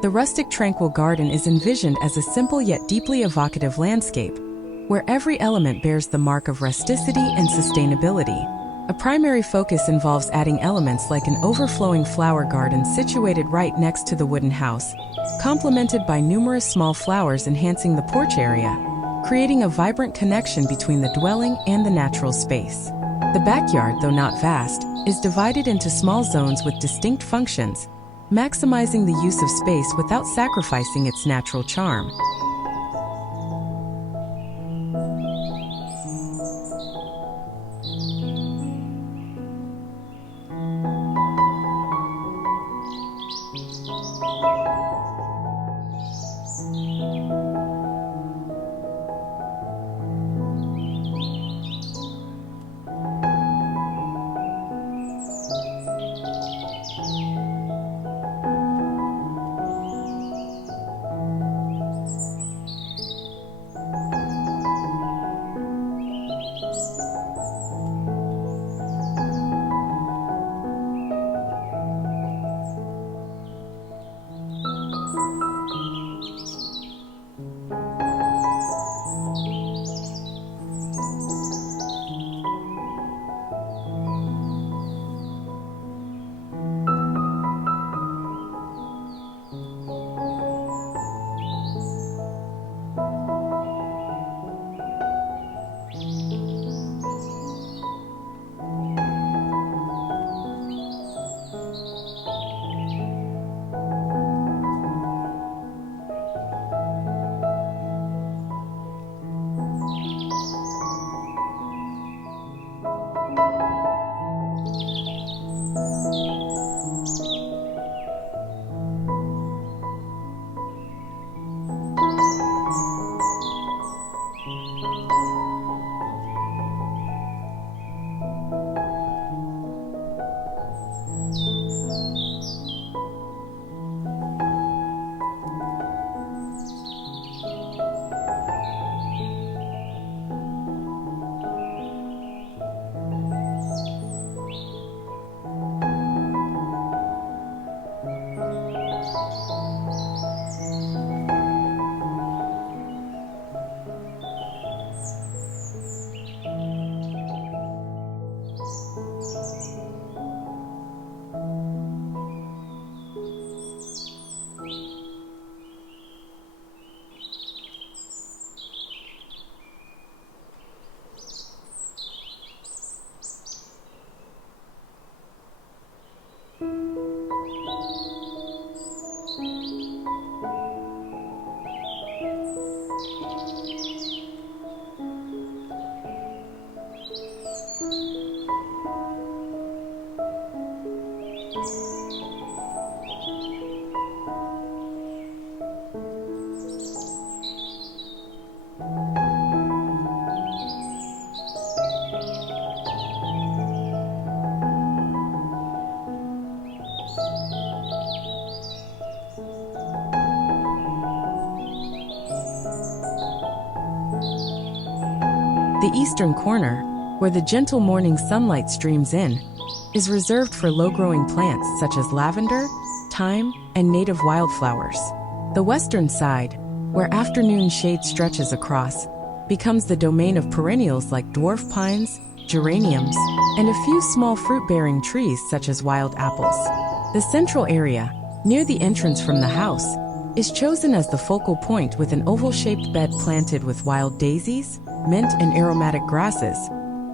The rustic tranquil garden is envisioned as a simple yet deeply evocative landscape, where every element bears the mark of rusticity and sustainability. A primary focus involves adding elements like an overflowing flower garden situated right next to the wooden house, complemented by numerous small flowers enhancing the porch area, creating a vibrant connection between the dwelling and the natural space. The backyard, though not vast, is divided into small zones with distinct functions, maximizing the use of space without sacrificing its natural charm. The eastern corner, where the gentle morning sunlight streams in, is reserved for low-growing plants such as lavender, thyme, and native wildflowers. The western side, where afternoon shade stretches across, becomes the domain of perennials like dwarf pines, geraniums, and a few small fruit-bearing trees such as wild apples. The central area, near the entrance from the house, is chosen as the focal point with an oval-shaped bed planted with wild daisies, mint, and aromatic grasses,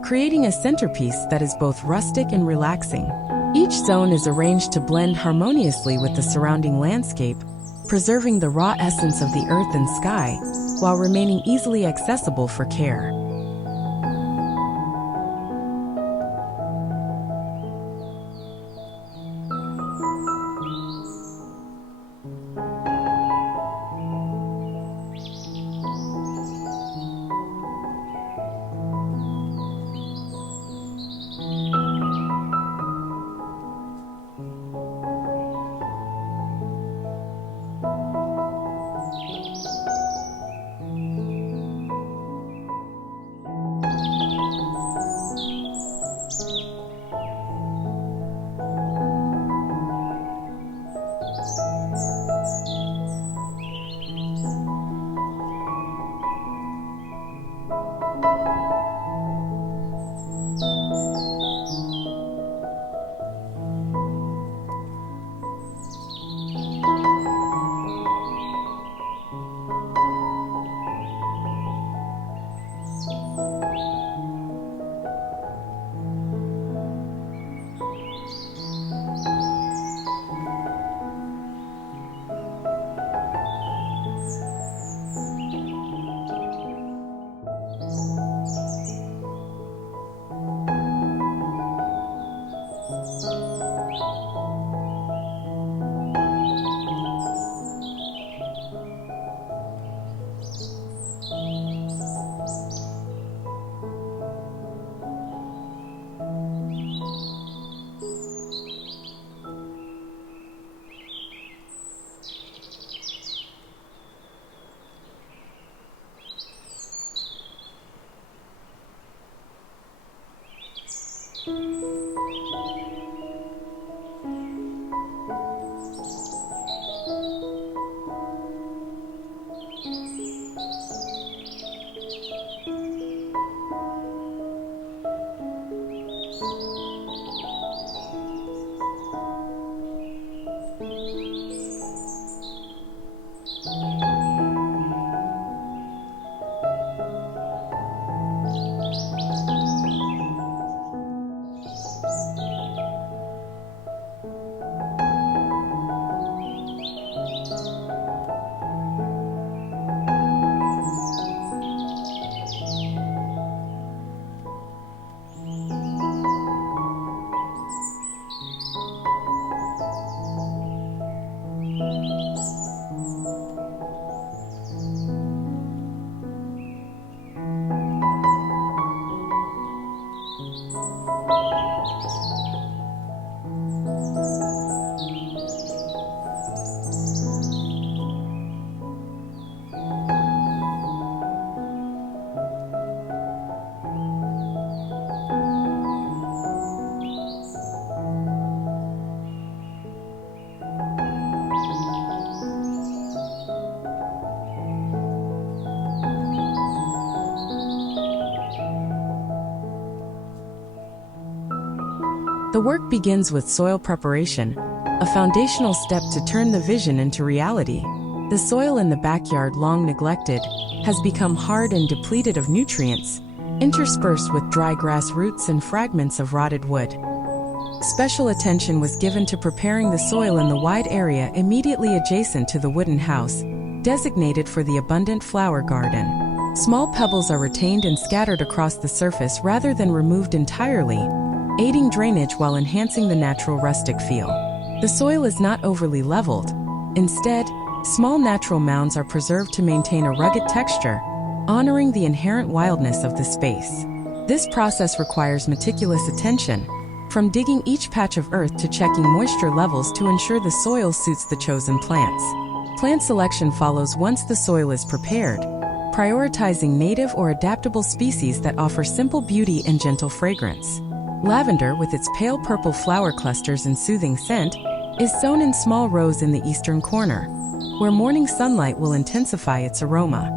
creating a centerpiece that is both rustic and relaxing. Each zone is arranged to blend harmoniously with the surrounding landscape, preserving the raw essence of the earth and sky, while remaining easily accessible for care. The work begins with soil preparation, a foundational step to turn the vision into reality. The soil in the backyard, long neglected, has become hard and depleted of nutrients, interspersed with dry grass roots and fragments of rotted wood. Special attention was given to preparing the soil in the wide area immediately adjacent to the wooden house, designated for the abundant flower garden. Small pebbles are retained and scattered across the surface rather than removed entirely, aiding drainage while enhancing the natural rustic feel. The soil is not overly leveled. Instead, small natural mounds are preserved to maintain a rugged texture, honoring the inherent wildness of the space. This process requires meticulous attention, from digging each patch of earth to checking moisture levels to ensure the soil suits the chosen plants. Plant selection follows once the soil is prepared, prioritizing native or adaptable species that offer simple beauty and gentle fragrance. Lavender, with its pale purple flower clusters and soothing scent, is sown in small rows in the eastern corner, where morning sunlight will intensify its aroma.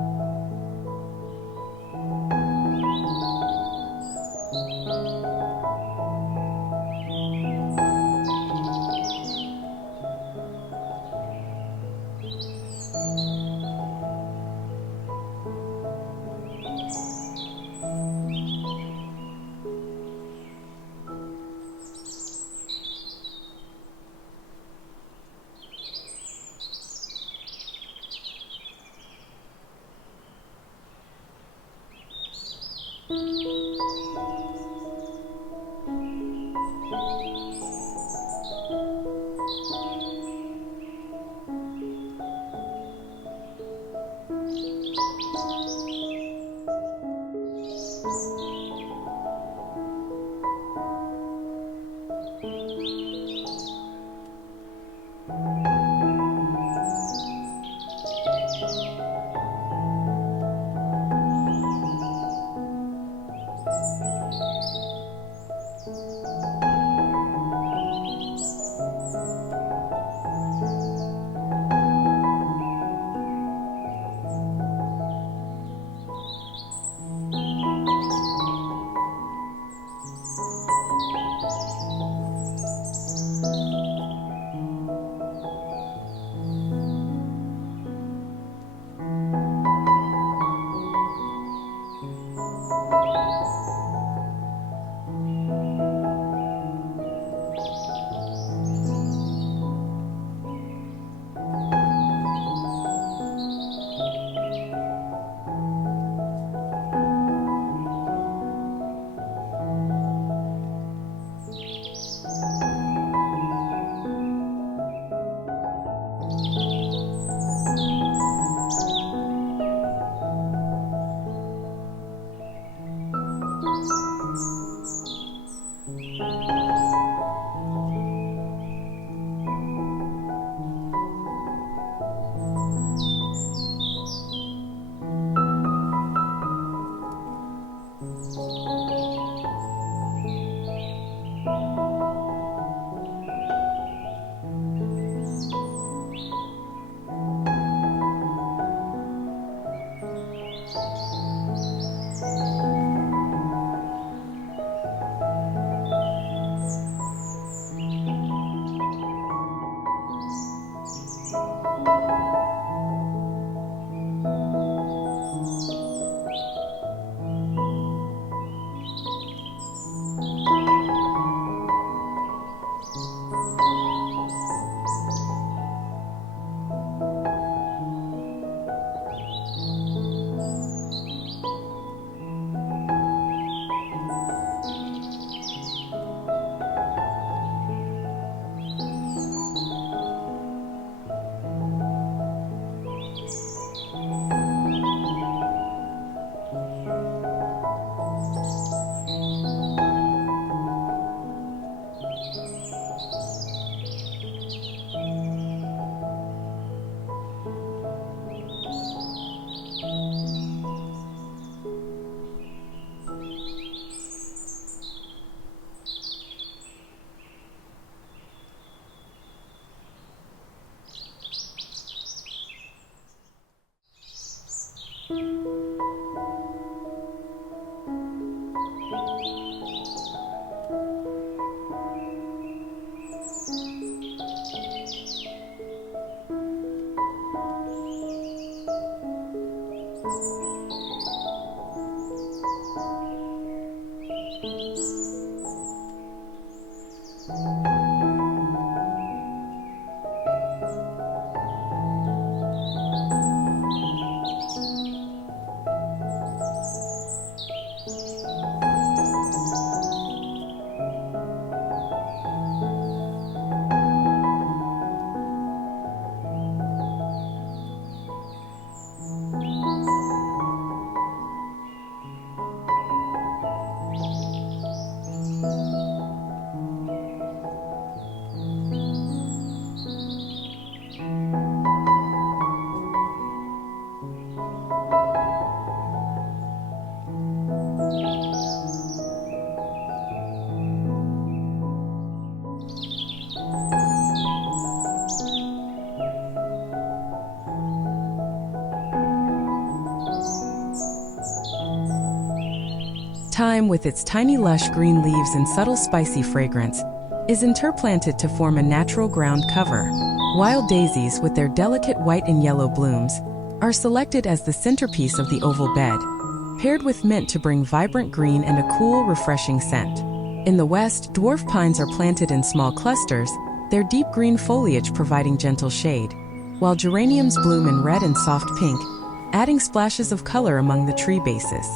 Thyme, with its tiny lush green leaves and subtle spicy fragrance, is interplanted to form a natural ground cover. Wild daisies, with their delicate white and yellow blooms, are selected as the centerpiece of the oval bed, paired with mint to bring vibrant green and a cool, refreshing scent. In the west, dwarf pines are planted in small clusters, their deep green foliage providing gentle shade, while geraniums bloom in red and soft pink, adding splashes of color among the tree bases.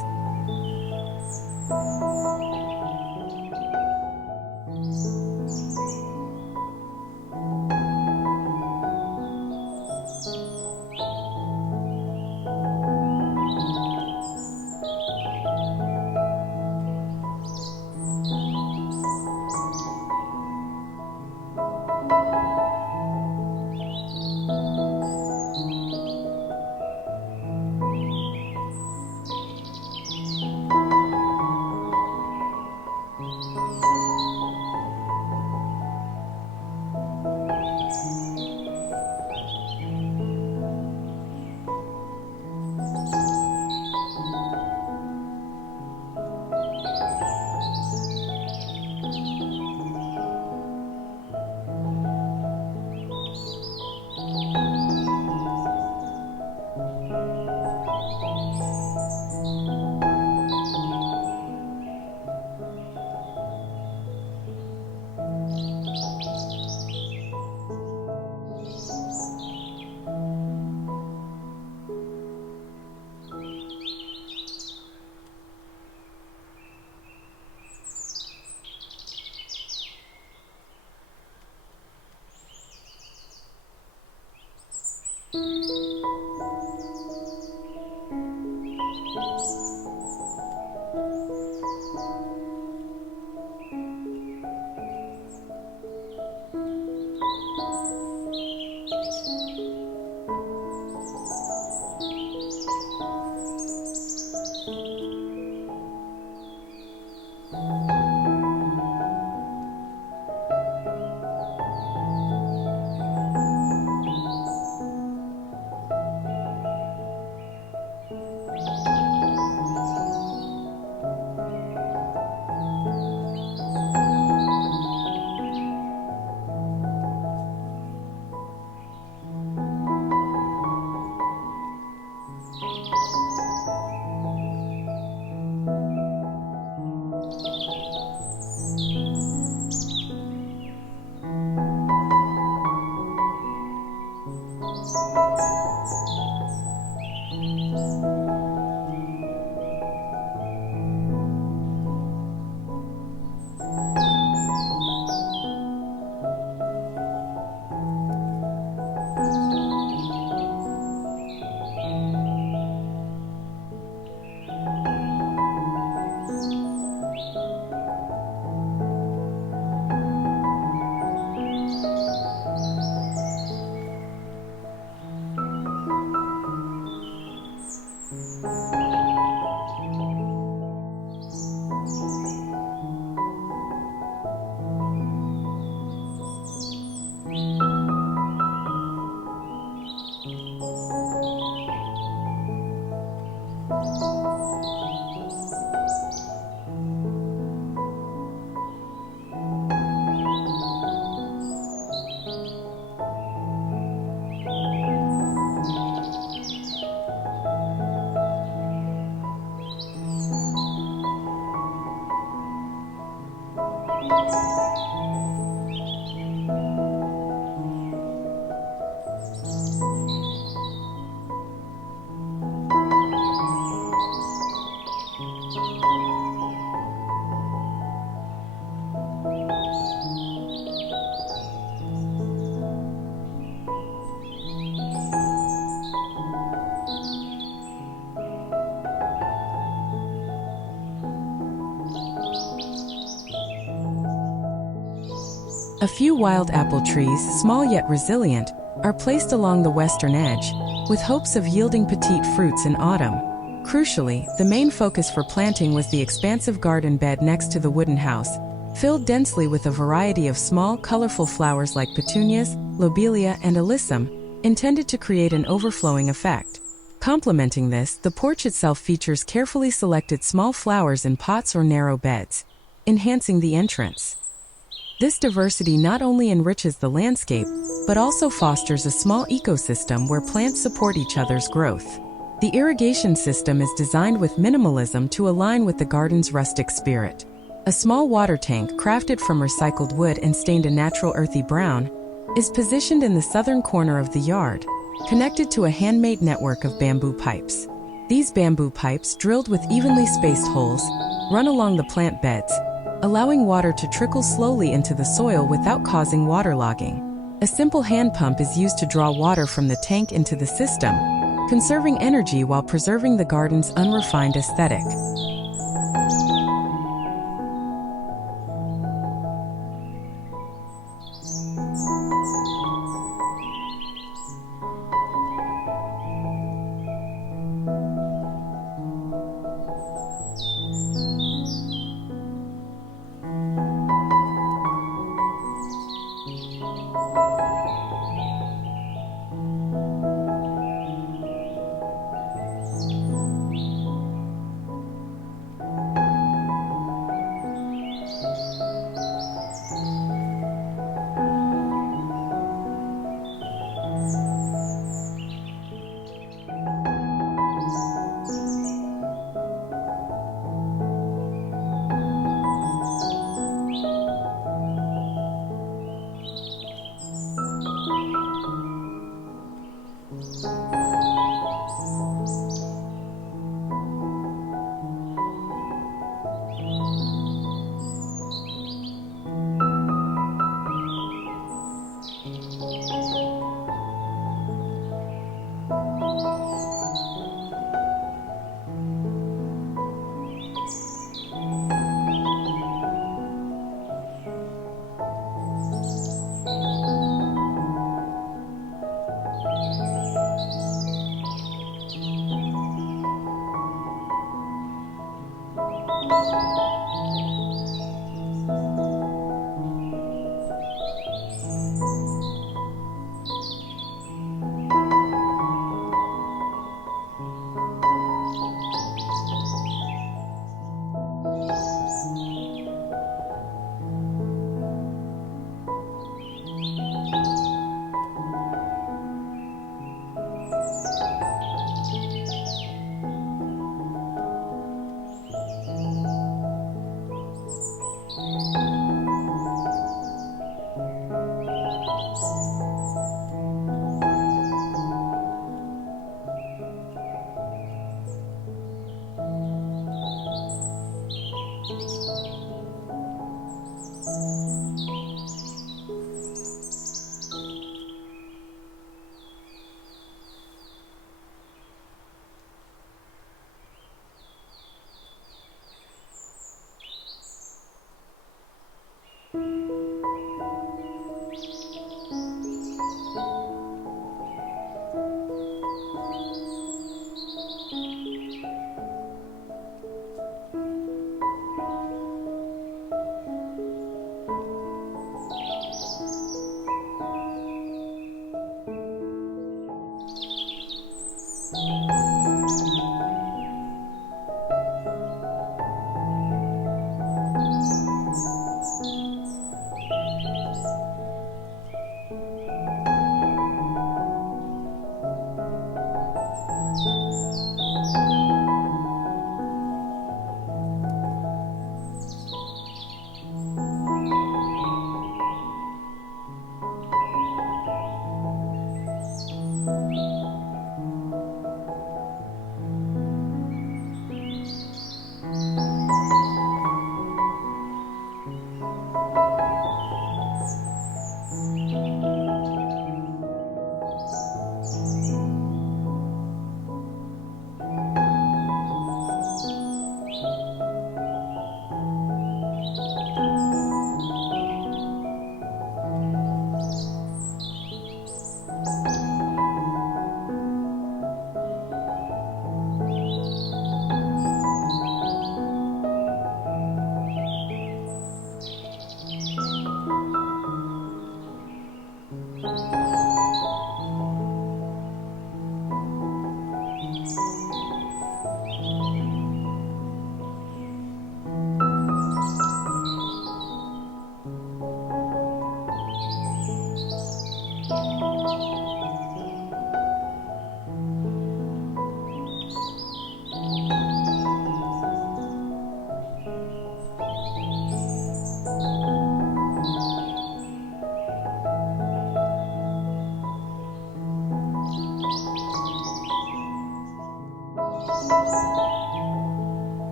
A few wild apple trees, small yet resilient, are placed along the western edge, with hopes of yielding petite fruits in autumn. Crucially, the main focus for planting was the expansive garden bed next to the wooden house, filled densely with a variety of small, colorful flowers like petunias, lobelia, and alyssum, intended to create an overflowing effect. Complementing this, the porch itself features carefully selected small flowers in pots or narrow beds, enhancing the entrance. This diversity not only enriches the landscape, but also fosters a small ecosystem where plants support each other's growth. The irrigation system is designed with minimalism to align with the garden's rustic spirit. A small water tank, crafted from recycled wood and stained a natural earthy brown, is positioned in the southern corner of the yard, connected to a handmade network of bamboo pipes. These bamboo pipes, drilled with evenly spaced holes, run along the plant beds, allowing water to trickle slowly into the soil without causing waterlogging. A simple hand pump is used to draw water from the tank into the system, conserving energy while preserving the garden's unrefined aesthetic.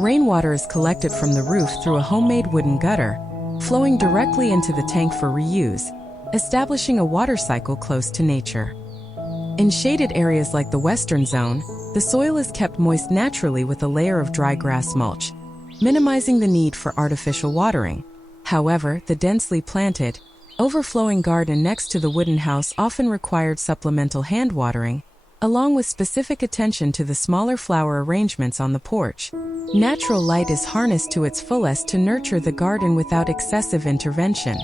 Rainwater is collected from the roof through a homemade wooden gutter, flowing directly into the tank for reuse, establishing a water cycle close to nature. In shaded areas like the western zone, the soil is kept moist naturally with a layer of dry grass mulch, minimizing the need for artificial watering. However, the densely planted, overflowing garden next to the wooden house often required supplemental hand watering, along with specific attention to the smaller flower arrangements on the porch. Natural light is harnessed to its fullest to nurture the garden without excessive intervention.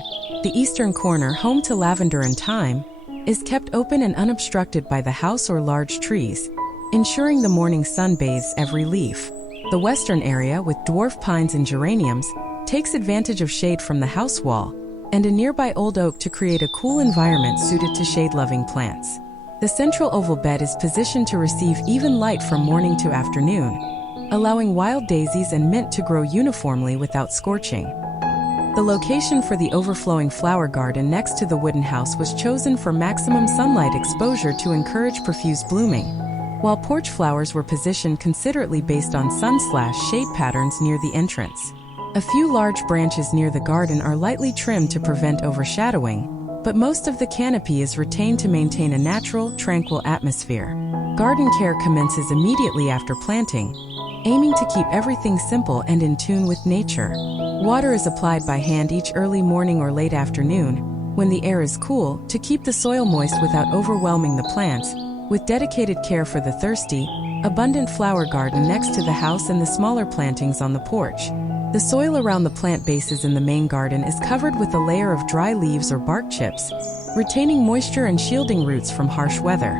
The eastern corner, home to lavender and thyme, is kept open and unobstructed by the house or large trees, ensuring the morning sun bathes every leaf. The western area, with dwarf pines and geraniums, takes advantage of shade from the house wall and a nearby old oak to create a cool environment suited to shade-loving plants. The central oval bed is positioned to receive even light from morning to afternoon, allowing wild daisies and mint to grow uniformly without scorching. The location for the overflowing flower garden next to the wooden house was chosen for maximum sunlight exposure to encourage profuse blooming, while porch flowers were positioned considerately based on sun/shade patterns near the entrance. A few large branches near the garden are lightly trimmed to prevent overshadowing, but most of the canopy is retained to maintain a natural, tranquil atmosphere. Garden care commences immediately after planting, aiming to keep everything simple and in tune with nature. Water is applied by hand each early morning or late afternoon, when the air is cool, to keep the soil moist without overwhelming the plants, with dedicated care for the thirsty, abundant flower garden next to the house and the smaller plantings on the porch. The soil around the plant bases in the main garden is covered with a layer of dry leaves or bark chips, retaining moisture and shielding roots from harsh weather.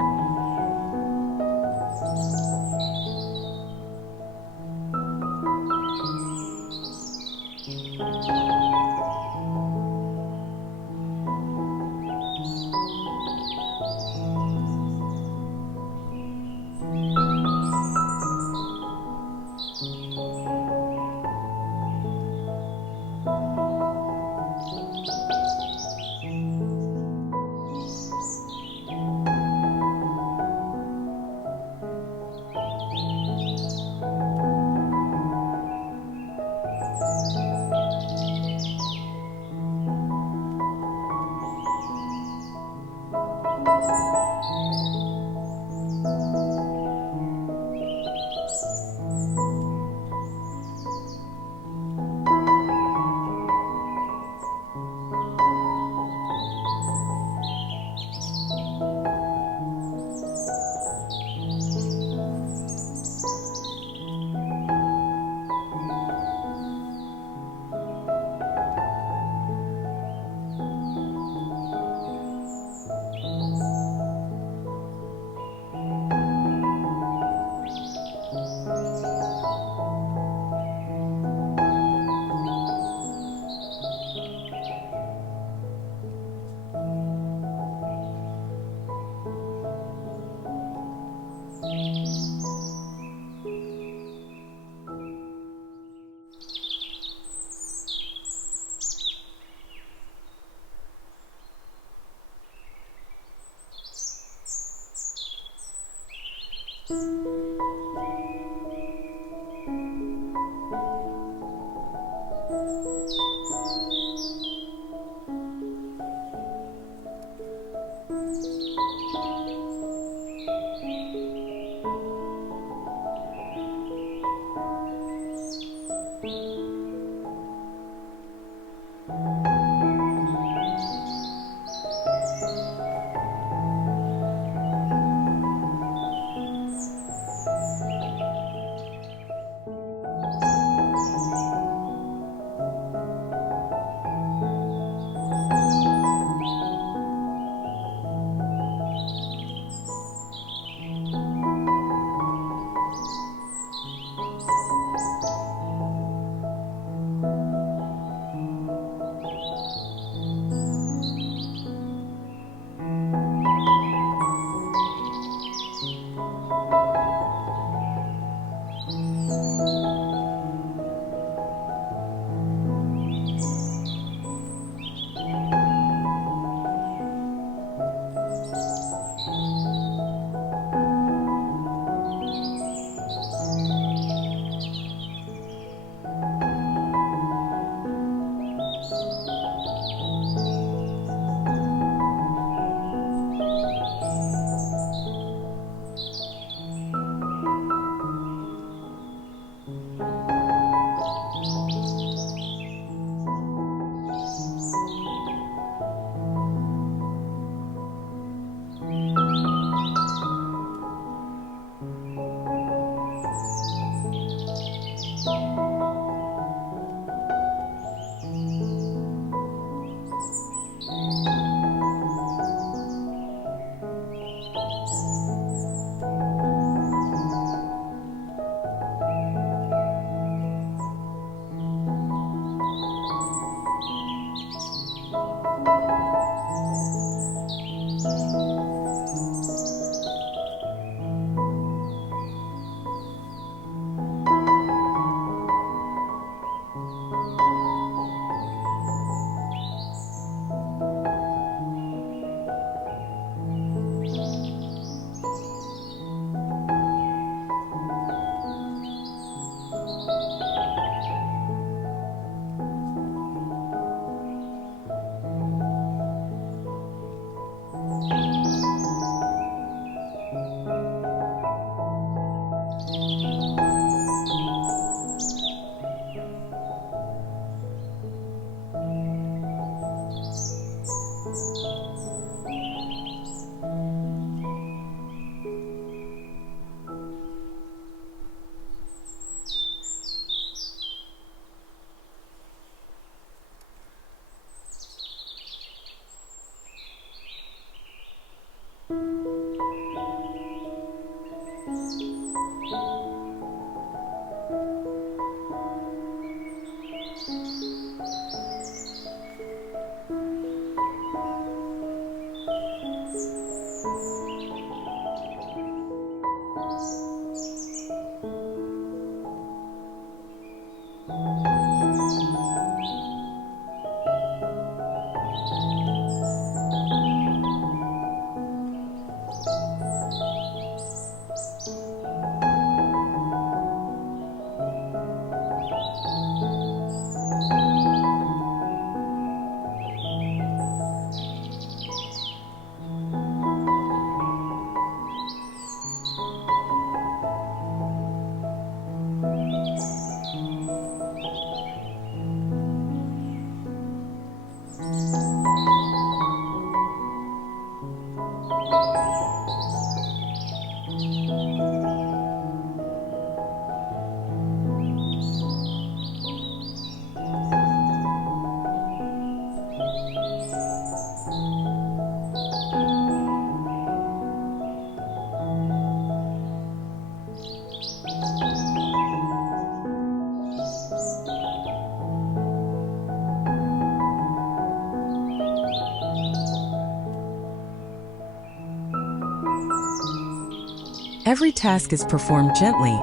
Every task is performed gently,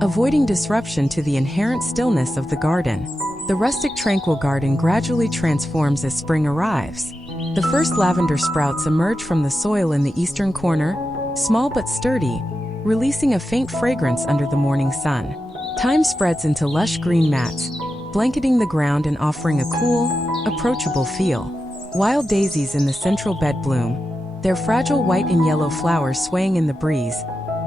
avoiding disruption to the inherent stillness of the garden. The rustic tranquil garden gradually transforms as spring arrives. The first lavender sprouts emerge from the soil in the eastern corner, small but sturdy, releasing a faint fragrance under the morning sun. Thyme spreads into lush green mats, blanketing the ground and offering a cool, approachable feel. Wild daisies in the central bed bloom, their fragile white and yellow flowers swaying in the breeze,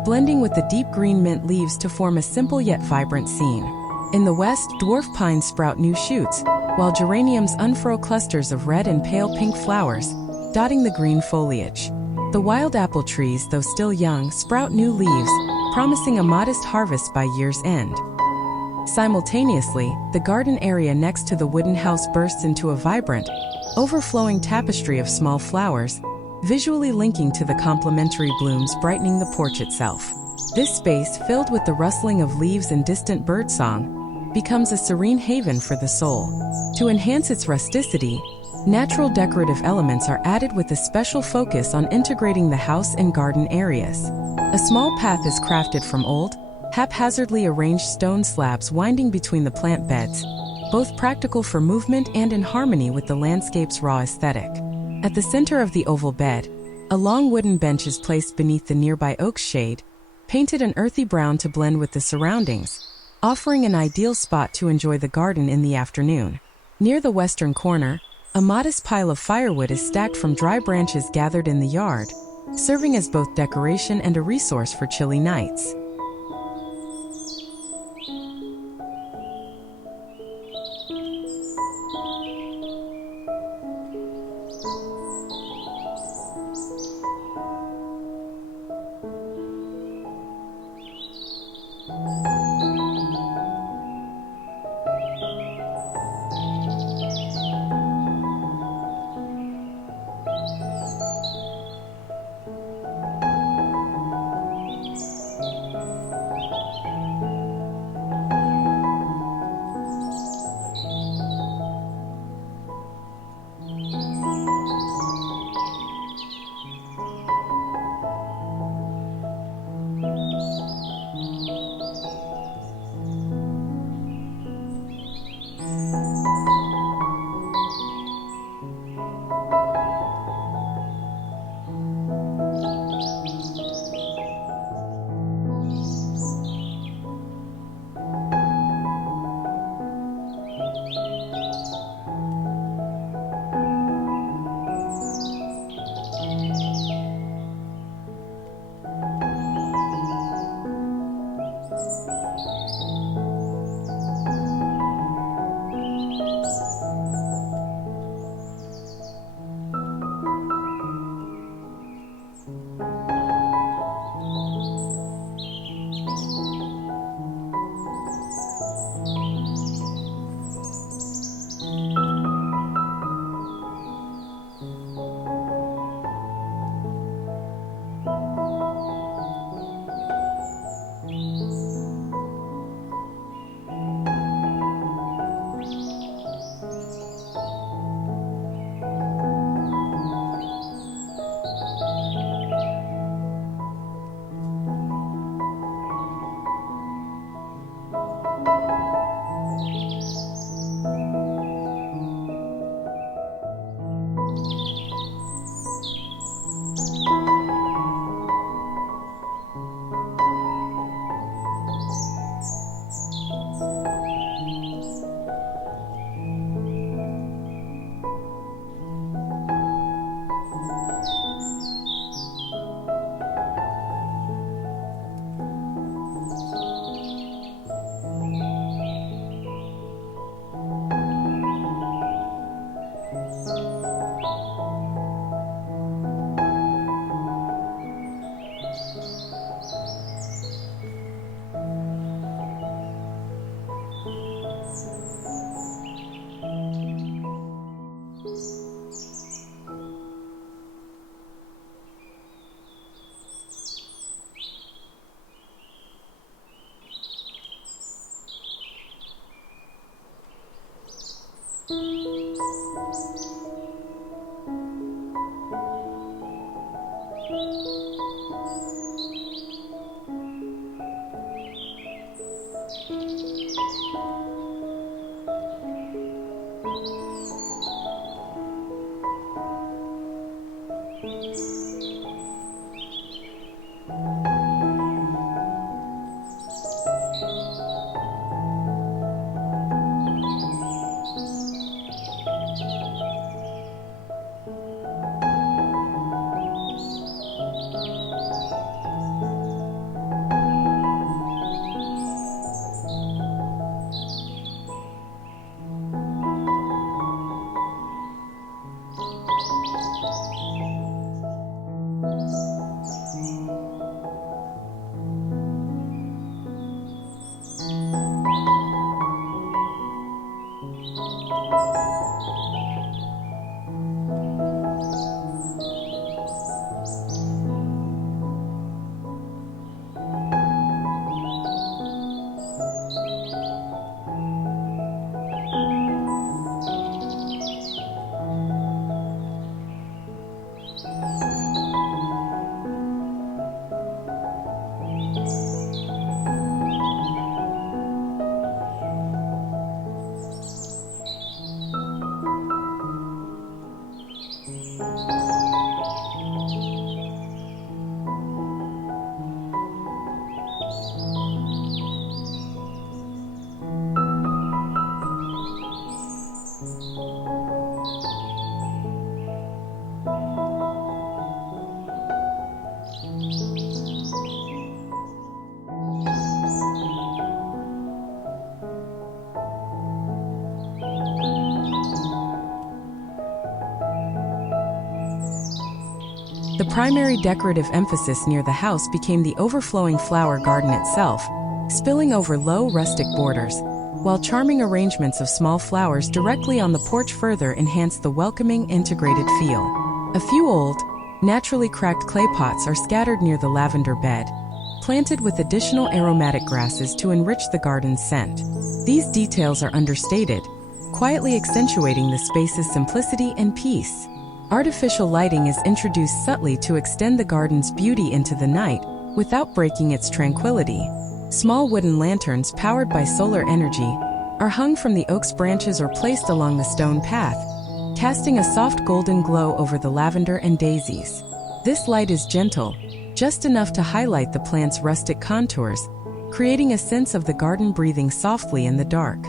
blending with the deep green mint leaves to form a simple yet vibrant scene. In the west, dwarf pines sprout new shoots, while geraniums unfurl clusters of red and pale pink flowers, dotting the green foliage. The wild apple trees, though still young, sprout new leaves, promising a modest harvest by year's end. Simultaneously, the garden area next to the wooden house bursts into a vibrant, overflowing tapestry of small flowers, visually linking to the complementary blooms brightening the porch itself. This space, filled with the rustling of leaves and distant birdsong, becomes a serene haven for the soul. To enhance its rusticity, natural decorative elements are added with a special focus on integrating the house and garden areas. A small path is crafted from old, haphazardly arranged stone slabs winding between the plant beds, both practical for movement and in harmony with the landscape's raw aesthetic. At the center of the oval bed, a long wooden bench is placed beneath the nearby oak's shade, painted an earthy brown to blend with the surroundings, offering an ideal spot to enjoy the garden in the afternoon. Near the western corner, a modest pile of firewood is stacked from dry branches gathered in the yard, serving as both decoration and a resource for chilly nights. The primary decorative emphasis near the house became the overflowing flower garden itself, spilling over low rustic borders, while charming arrangements of small flowers directly on the porch further enhanced the welcoming, integrated feel. A few old, naturally cracked clay pots are scattered near the lavender bed, planted with additional aromatic grasses to enrich the garden's scent. These details are understated, quietly accentuating the space's simplicity and peace. Artificial lighting is introduced subtly to extend the garden's beauty into the night without breaking its tranquility. Small wooden lanterns powered by solar energy are hung from the oak's branches or placed along the stone path, casting a soft golden glow over the lavender and daisies. This light is gentle, just enough to highlight the plant's rustic contours, creating a sense of the garden breathing softly in the dark.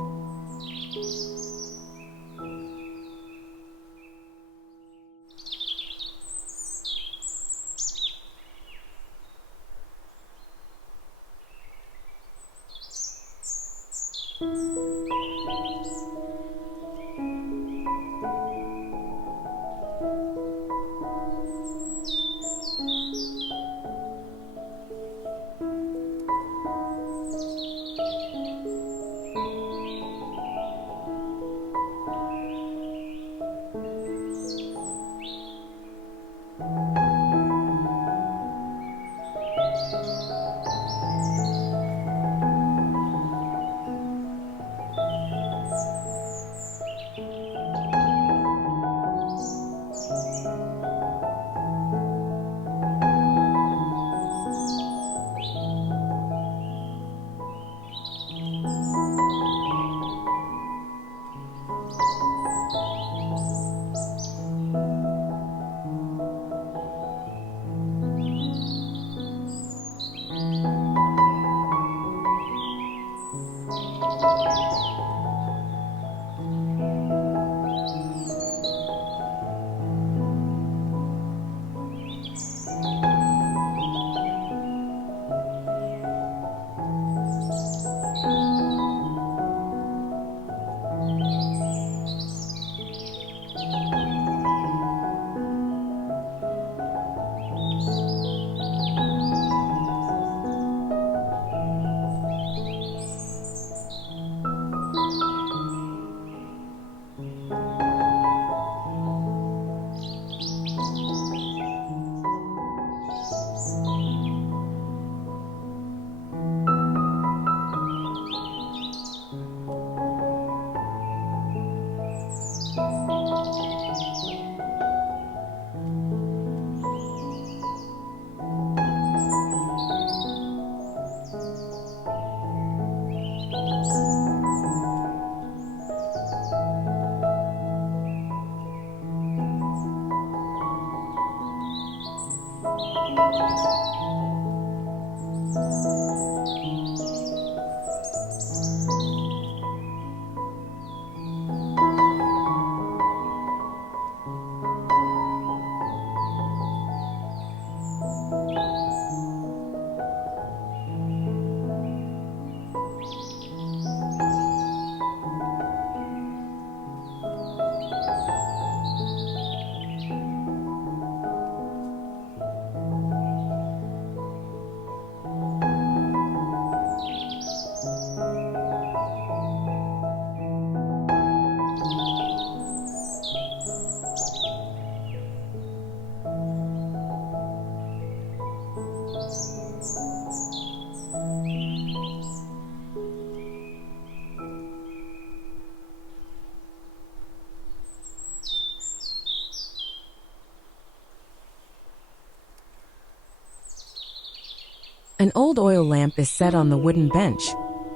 An old oil lamp is set on the wooden bench,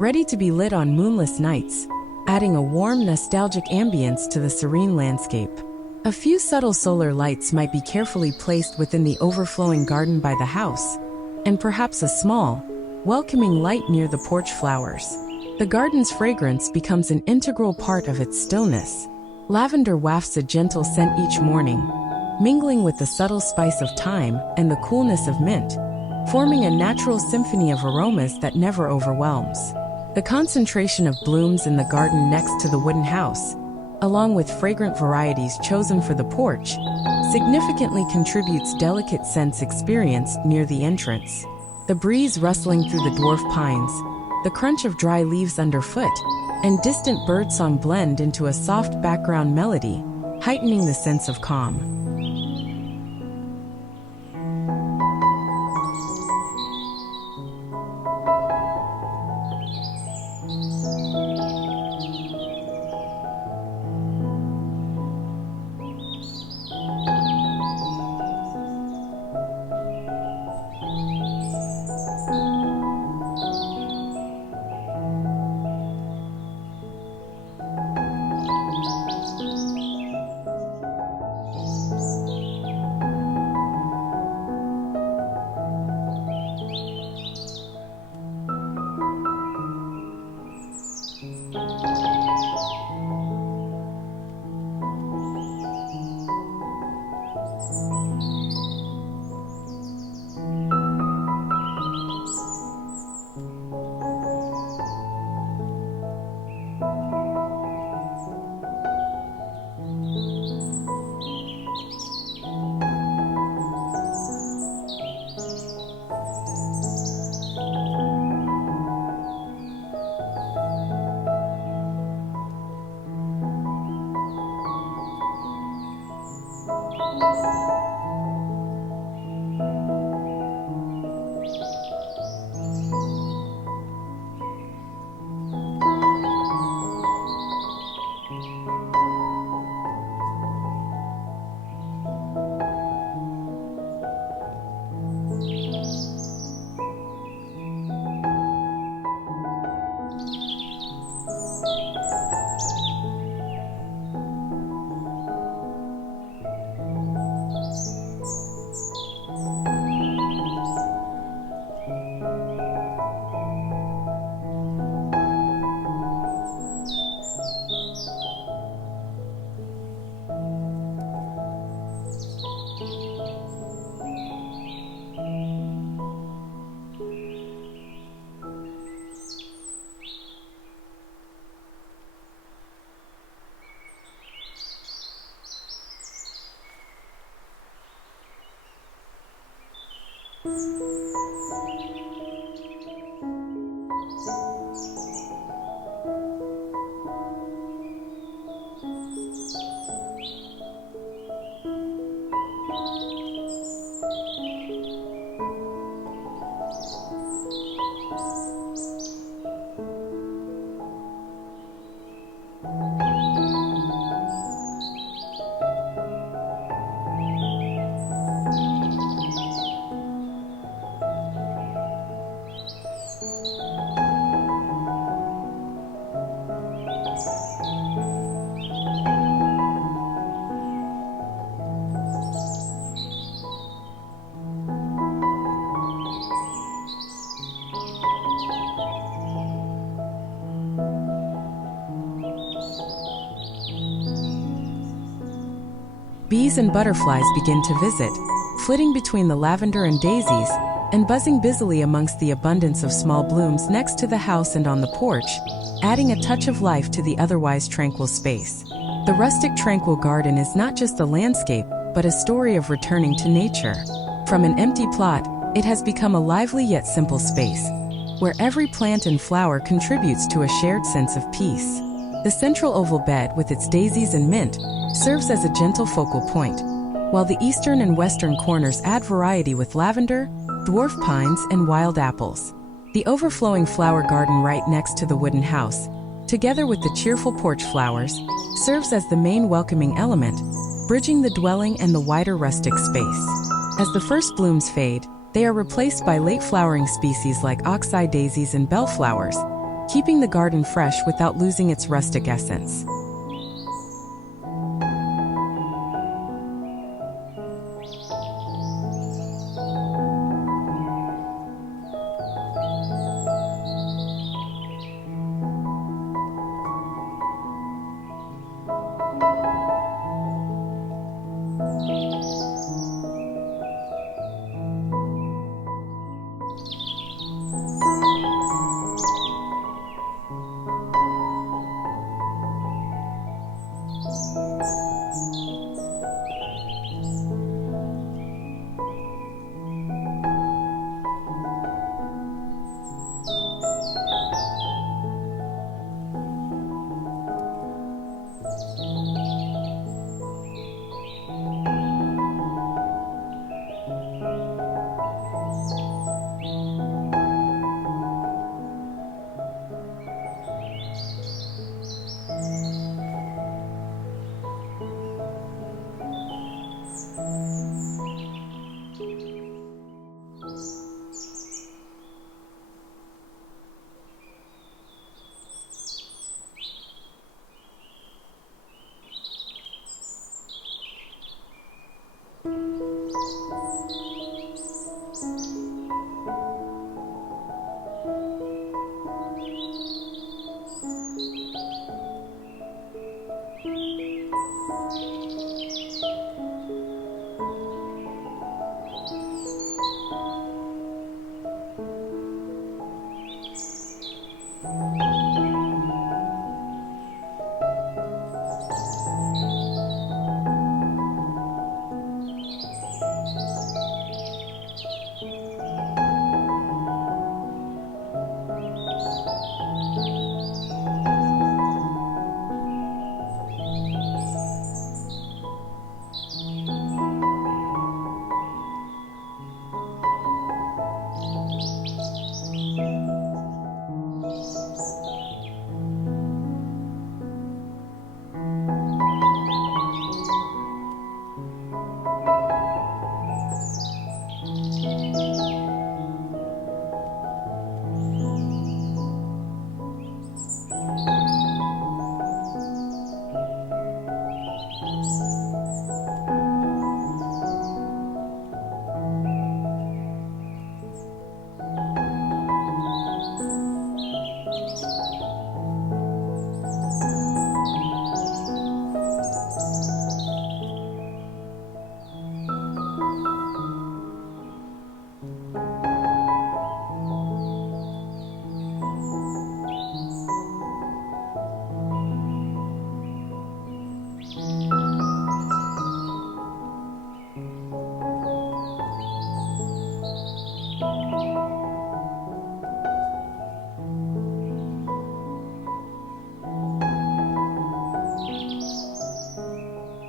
ready to be lit on moonless nights, adding a warm, nostalgic ambience to the serene landscape. A few subtle solar lights might be carefully placed within the overflowing garden by the house, and perhaps a small, welcoming light near the porch flowers. The garden's fragrance becomes an integral part of its stillness. Lavender wafts a gentle scent each morning, mingling with the subtle spice of thyme and the coolness of mint, forming a natural symphony of aromas that never overwhelms. The concentration of blooms in the garden next to the wooden house, along with fragrant varieties chosen for the porch, significantly contributes delicate scents experienced near the entrance. The breeze rustling through the dwarf pines, the crunch of dry leaves underfoot, and distant birdsong blend into a soft background melody, heightening the sense of calm. Bees and butterflies begin to visit, flitting between the lavender and daisies, and buzzing busily amongst the abundance of small blooms next to the house and on the porch, adding a touch of life to the otherwise tranquil space. The rustic tranquil garden is not just a landscape, but a story of returning to nature. From an empty plot, it has become a lively yet simple space, where every plant and flower contributes to a shared sense of peace. The central oval bed with its daisies and mint serves as a gentle focal point, while the eastern and western corners add variety with lavender, dwarf pines, and wild apples. The overflowing flower garden right next to the wooden house, together with the cheerful porch flowers, serves as the main welcoming element, bridging the dwelling and the wider rustic space. As the first blooms fade, they are replaced by late-flowering species like oxeye daisies and bellflowers, keeping the garden fresh without losing its rustic essence.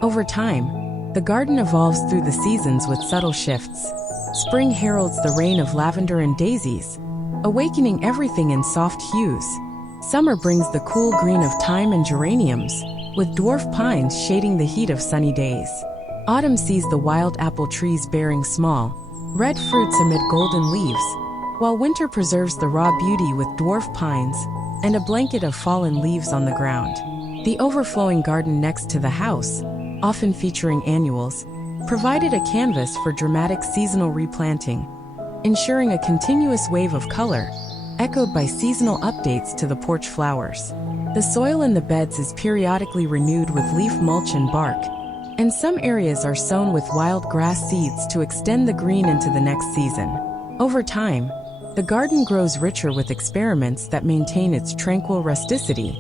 Over time, the garden evolves through the seasons with subtle shifts. Spring heralds the reign of lavender and daisies, awakening everything in soft hues. Summer brings the cool green of thyme and geraniums, with dwarf pines shading the heat of sunny days. Autumn sees the wild apple trees bearing small, red fruits amid golden leaves, while winter preserves the raw beauty with dwarf pines and a blanket of fallen leaves on the ground. The overflowing garden next to the house, often featuring annuals, provided a canvas for dramatic seasonal replanting, ensuring a continuous wave of color, echoed by seasonal updates to the porch flowers. The soil in the beds is periodically renewed with leaf mulch and bark, and some areas are sown with wild grass seeds to extend the green into the next season. Over time, the garden grows richer with experiments that maintain its tranquil rusticity.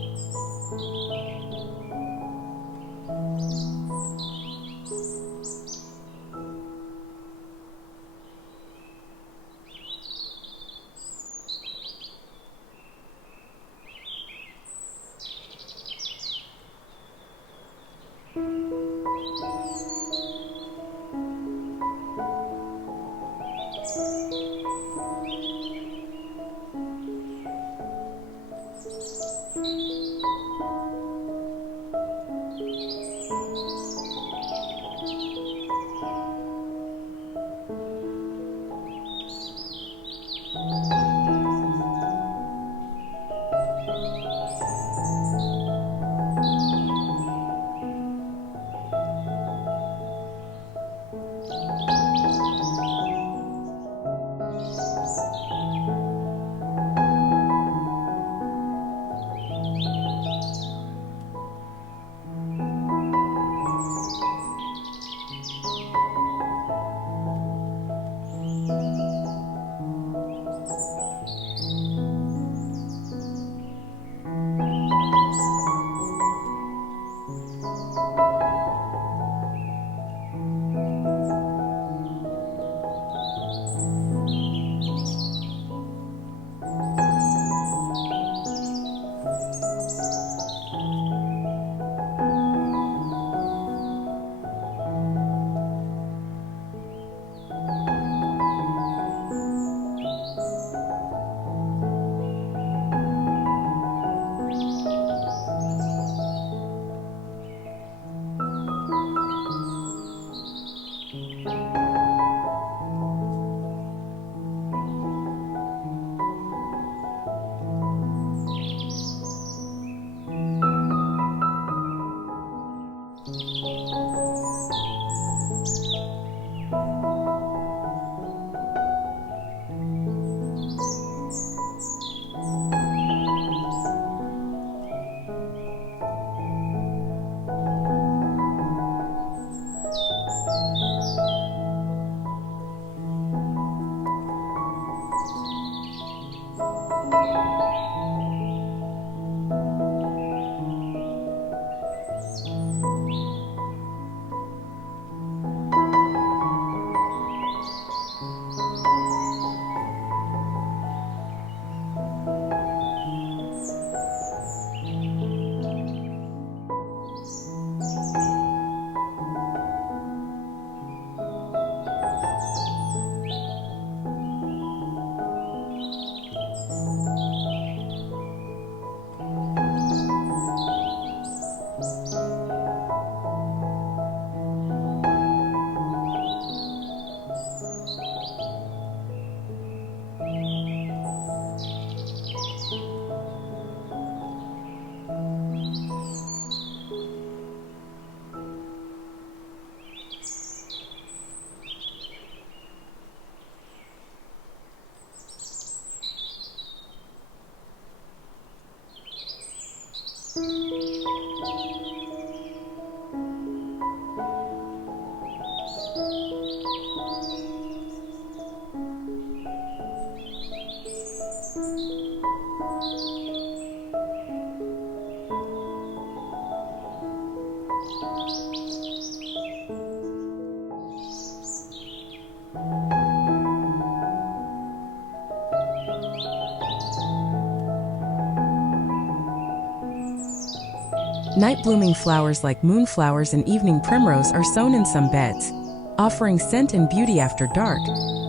Night-blooming flowers like moonflowers and evening primrose are sown in some beds, offering scent and beauty after dark,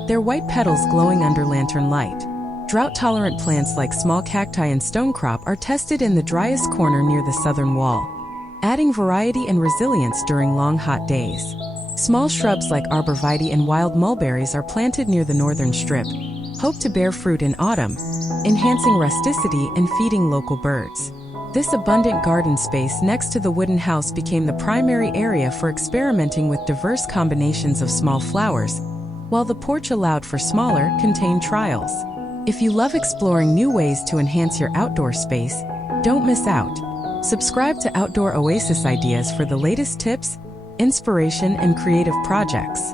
their white petals glowing under lantern light. Drought-tolerant plants like small cacti and stonecrop are tested in the driest corner near the southern wall, adding variety and resilience during long hot days. Small shrubs like arborvitae and wild mulberries are planted near the northern strip, hope to bear fruit in autumn, enhancing rusticity and feeding local birds. This abundant garden space next to the wooden house became the primary area for experimenting with diverse combinations of small flowers, while the porch allowed for smaller, contained trials. If you love exploring new ways to enhance your outdoor space, don't miss out. Subscribe to Outdoor Oasis Ideas for the latest tips, inspiration, and creative projects.